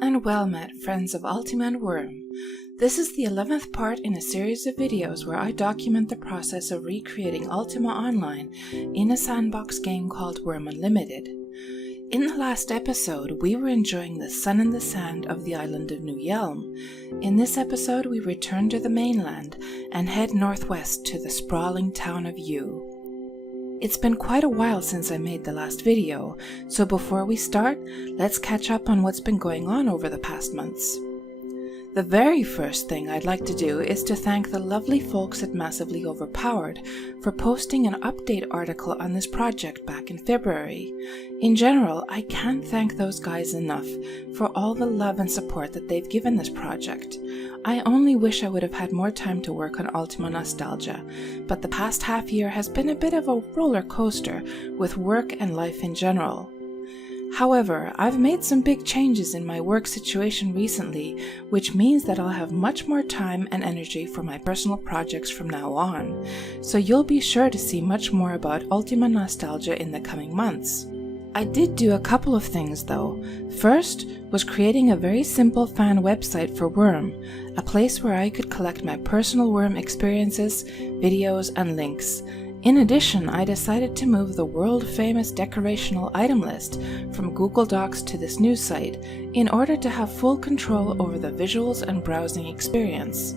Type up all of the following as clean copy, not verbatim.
and well met, friends of Ultima and Wurm. This is the 11th part in a series of videos where I document the process of recreating Ultima Online in a sandbox game called Wurm Unlimited. In the last episode, we were enjoying the sun and the sand of the island of Nujel'm. In this episode, we return to the mainland and head northwest to the sprawling town of Yu. It's been quite a while since I made the last video, so before we start, let's catch up on what's been going on over the past months. The very first thing I'd like to do is to thank the lovely folks at Massively Overpowered for posting an update article on this project back in February. In general, I can't thank those guys enough for all the love and support that they've given this project. I only wish I would have had more time to work on Ultima Nostalgia, but the past half year has been a bit of a roller coaster with work and life in general. However, I've made some big changes in my work situation recently, which means that I'll have much more time and energy for my personal projects from now on, so you'll be sure to see much more about Ultima Nostalgia in the coming months. I did do a couple of things though. First was creating a very simple fan website for Wurm, a place where I could collect my personal Wurm experiences, videos, and links. In addition, I decided to move the world-famous decorational item list from Google Docs to this new site in order to have full control over the visuals and browsing experience.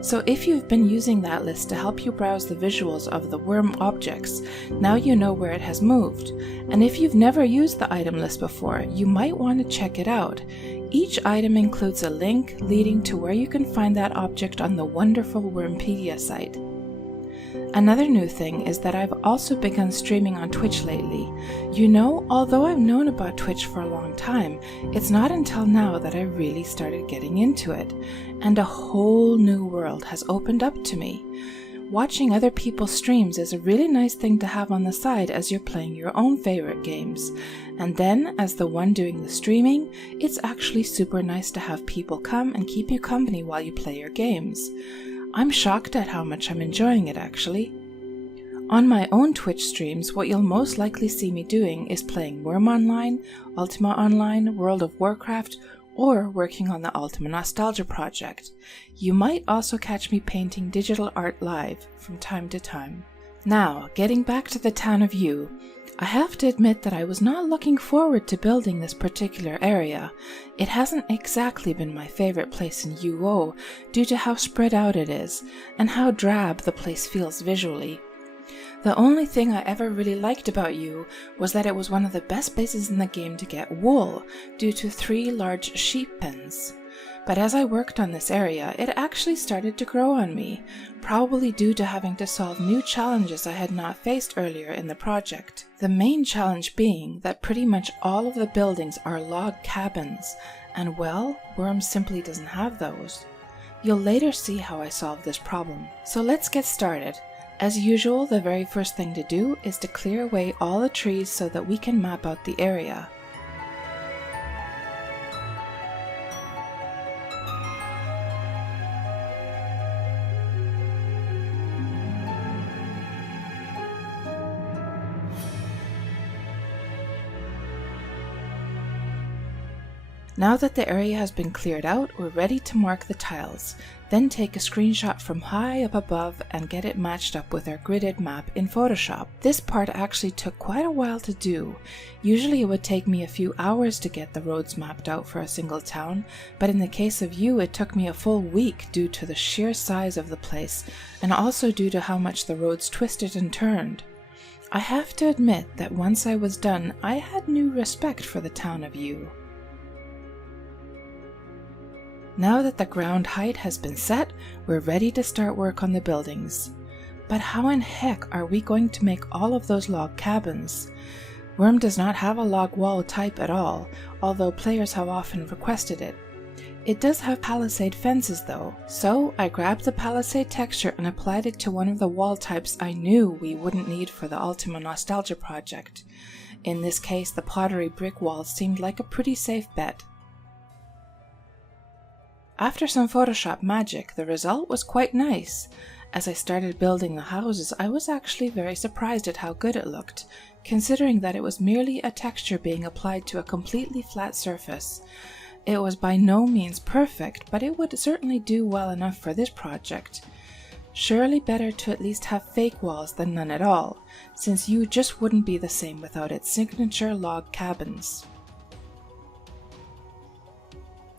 So if you've been using that list to help you browse the visuals of the Wurm objects, now you know where it has moved. And if you've never used the item list before, you might want to check it out. Each item includes a link leading to where you can find that object on the wonderful Wurmpedia site. Another new thing is that I've also begun streaming on Twitch lately. You know, although I've known about Twitch for a long time, it's not until now that I really started getting into it, and a whole new world has opened up to me. Watching other people's streams is a really nice thing to have on the side as you're playing your own favorite games. And then, as the one doing the streaming, it's actually super nice to have people come and keep you company while you play your games. I'm shocked at how much I'm enjoying it actually. On my own Twitch streams, what you'll most likely see me doing is playing Wurm Online, Ultima Online, World of Warcraft, or working on the Ultima Nostalgia project. You might also catch me painting digital art live from time to time. Now, getting back to the town of Yu, I have to admit that I was not looking forward to building this particular area. It hasn't exactly been my favorite place in UO due to how spread out it is and how drab the place feels visually. The only thing I ever really liked about Yu was that it was one of the best places in the game to get wool due to 3 large sheep pens. But as I worked on this area, it actually started to grow on me, probably due to having to solve new challenges I had not faced earlier in the project. The main challenge being that pretty much all of the buildings are log cabins, and well, Wurm simply doesn't have those. You'll later see how I solved this problem. So let's get started. As usual, the very first thing to do is to clear away all the trees so that we can map out the area. Now that the area has been cleared out, we're ready to mark the tiles, then take a screenshot from high up above and get it matched up with our gridded map in Photoshop. This part actually took quite a while to do. Usually it would take me a few hours to get the roads mapped out for a single town, but in the case of Yu it took me a full week due to the sheer size of the place and also due to how much the roads twisted and turned. I have to admit that once I was done, I had new respect for the town of Yu. Now that the ground height has been set, we're ready to start work on the buildings. But how in heck are we going to make all of those log cabins? Wurm does not have a log wall type at all, although players have often requested it. It does have palisade fences though, so I grabbed the palisade texture and applied it to one of the wall types I knew we wouldn't need for the Ultima Nostalgia project. In this case, the pottery brick wall seemed like a pretty safe bet. After some Photoshop magic, the result was quite nice. As I started building the houses, I was actually very surprised at how good it looked, considering that it was merely a texture being applied to a completely flat surface. It was by no means perfect, but it would certainly do well enough for this project. Surely better to at least have fake walls than none at all, since you just wouldn't be the same without its signature log cabins.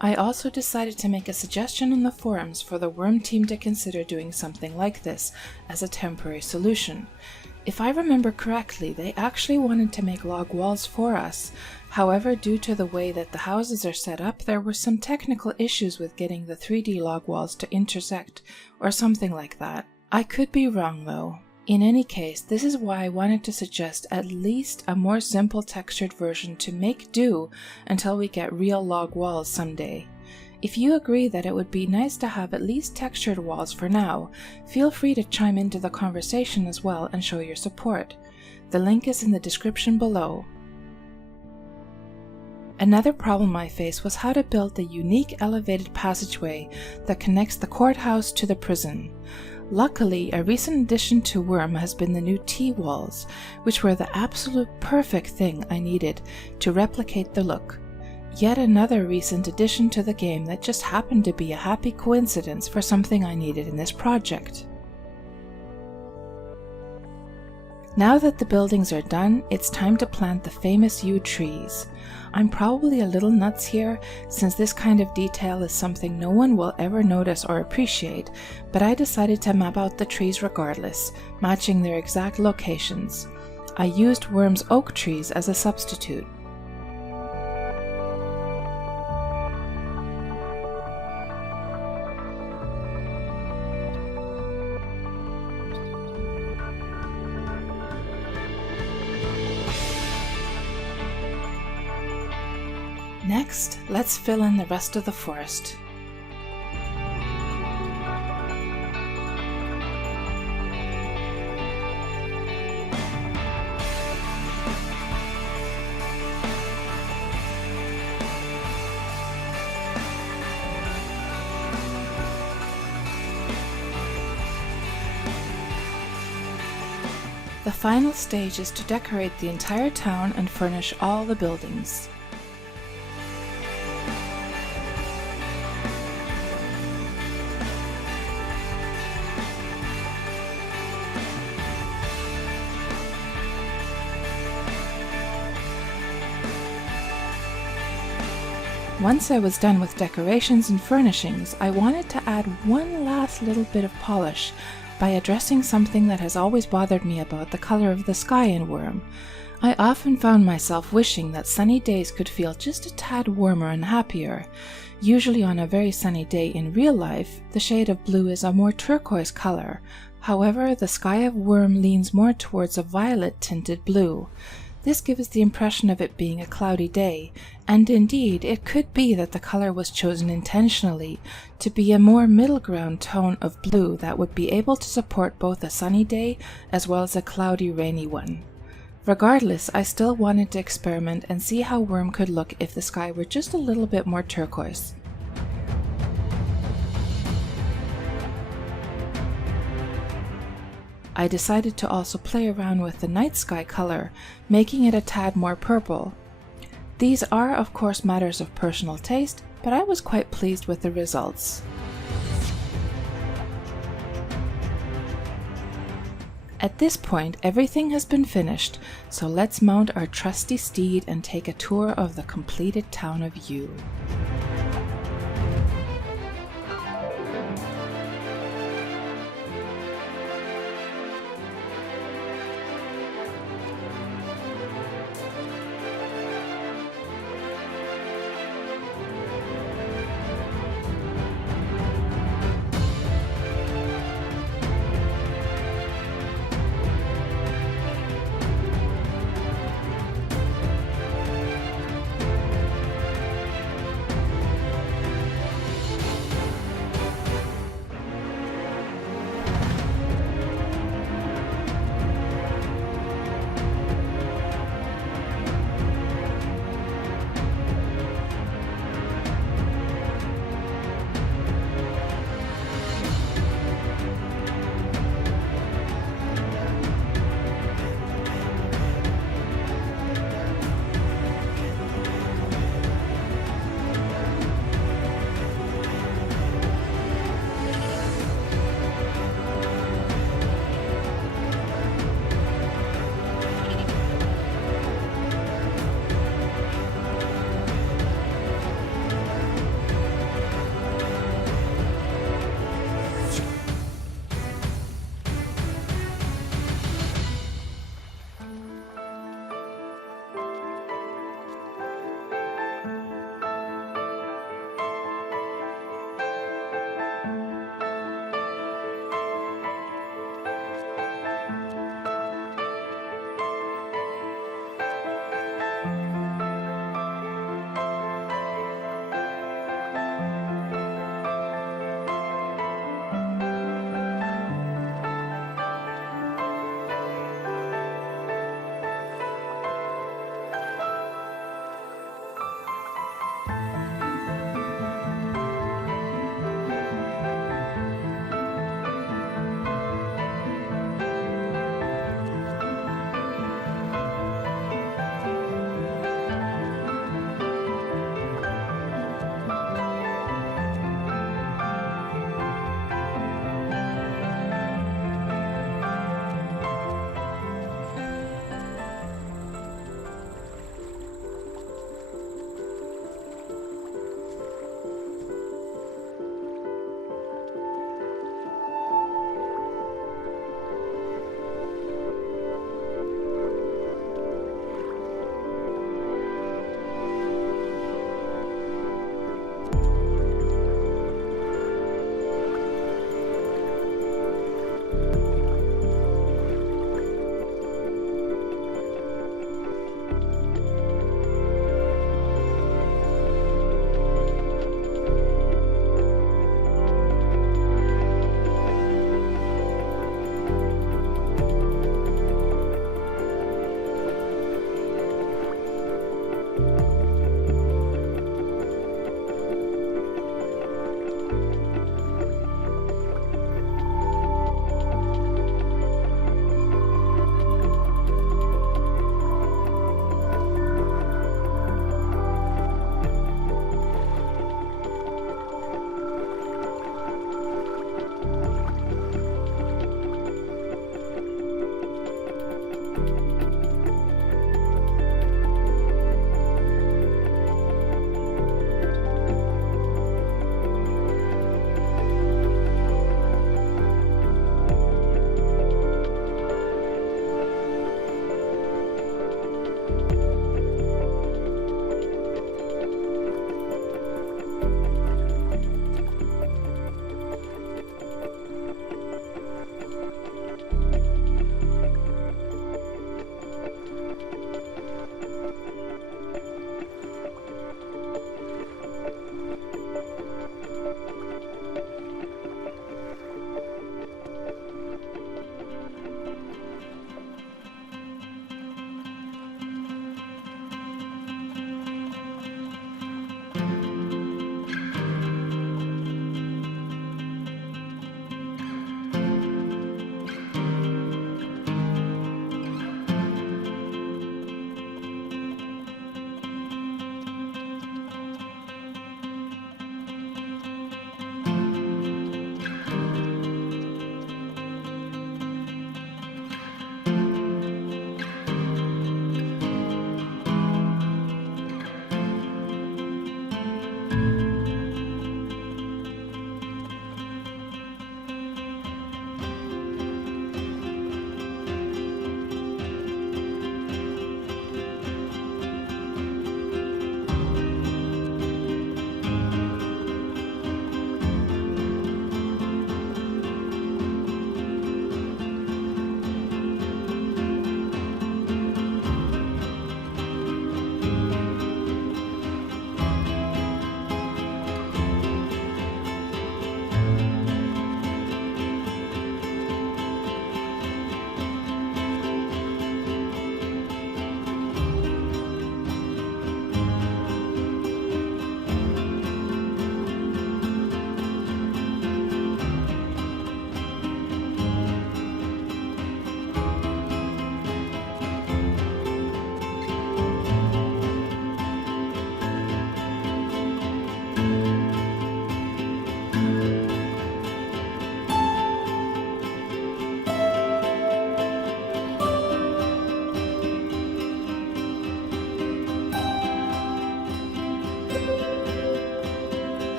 I also decided to make a suggestion on the forums for the Wurm team to consider doing something like this as a temporary solution. If I remember correctly, they actually wanted to make log walls for us. However, due to the way that the houses are set up, there were some technical issues with getting the 3D log walls to intersect, or something like that. I could be wrong though. In any case, this is why I wanted to suggest at least a more simple textured version to make do until we get real log walls someday. If you agree that it would be nice to have at least textured walls for now, feel free to chime into the conversation as well and show your support. The link is in the description below. Another problem I faced was how to build the unique elevated passageway that connects the courthouse to the prison. Luckily, a recent addition to Wurm has been the new T-walls, which were the absolute perfect thing I needed to replicate the look. Yet another recent addition to the game that just happened to be a happy coincidence for something I needed in this project. Now that the buildings are done, it's time to plant the famous yew trees. I'm probably a little nuts here, since this kind of detail is something no one will ever notice or appreciate, but I decided to map out the trees regardless, matching their exact locations. I used Wurm's oak trees as a substitute. Next, let's fill in the rest of the forest. The final stage is to decorate the entire town and furnish all the buildings. Once I was done with decorations and furnishings, I wanted to add one last little bit of polish by addressing something that has always bothered me about the color of the sky in Wurm. I often found myself wishing that sunny days could feel just a tad warmer and happier. Usually on a very sunny day in real life, the shade of blue is a more turquoise color. However, the sky of Wurm leans more towards a violet-tinted blue. This gives the impression of it being a cloudy day, and indeed it could be that the color was chosen intentionally to be a more middle ground tone of blue that would be able to support both a sunny day as well as a cloudy, rainy one. Regardless, I still wanted to experiment and see how Wurm could look if the sky were just a little bit more turquoise. I decided to also play around with the night sky color, making it a tad more purple. These are of course matters of personal taste, but I was quite pleased with the results. At this point, everything has been finished, so let's mount our trusty steed and take a tour of the completed town of Yew.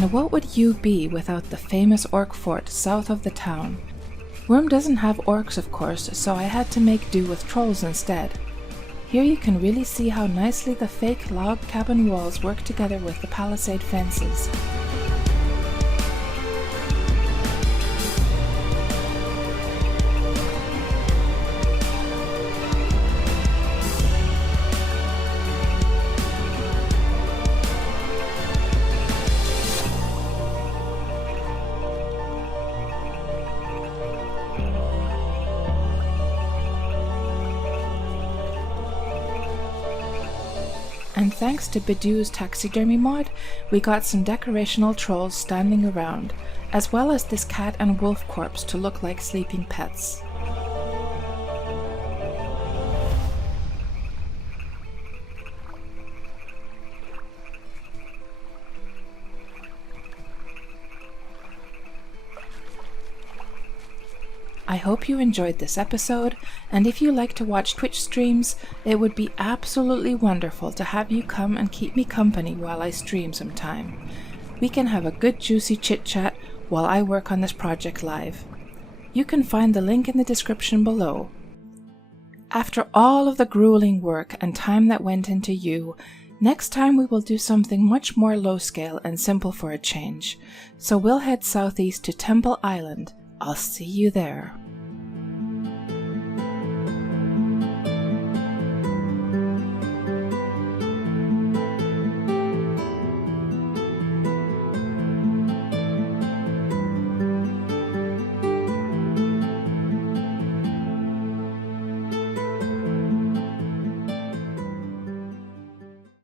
And what would you be without the famous orc fort south of the town? Wurm doesn't have orcs, of course, so I had to make do with trolls instead. Here you can really see how nicely the fake log cabin walls work together with the palisade fences. And thanks to Bidoo's taxidermy mod, we got some decorational trolls standing around, as well as this cat and wolf corpse to look like sleeping pets. I hope you enjoyed this episode, and if you like to watch Twitch streams, it would be absolutely wonderful to have you come and keep me company while I stream sometime. We can have a good juicy chit-chat while I work on this project live. You can find the link in the description below. After all of the grueling work and time that went into you, next time we will do something much more low scale and simple for a change. So we'll head southeast to Temple Island. I'll see you there.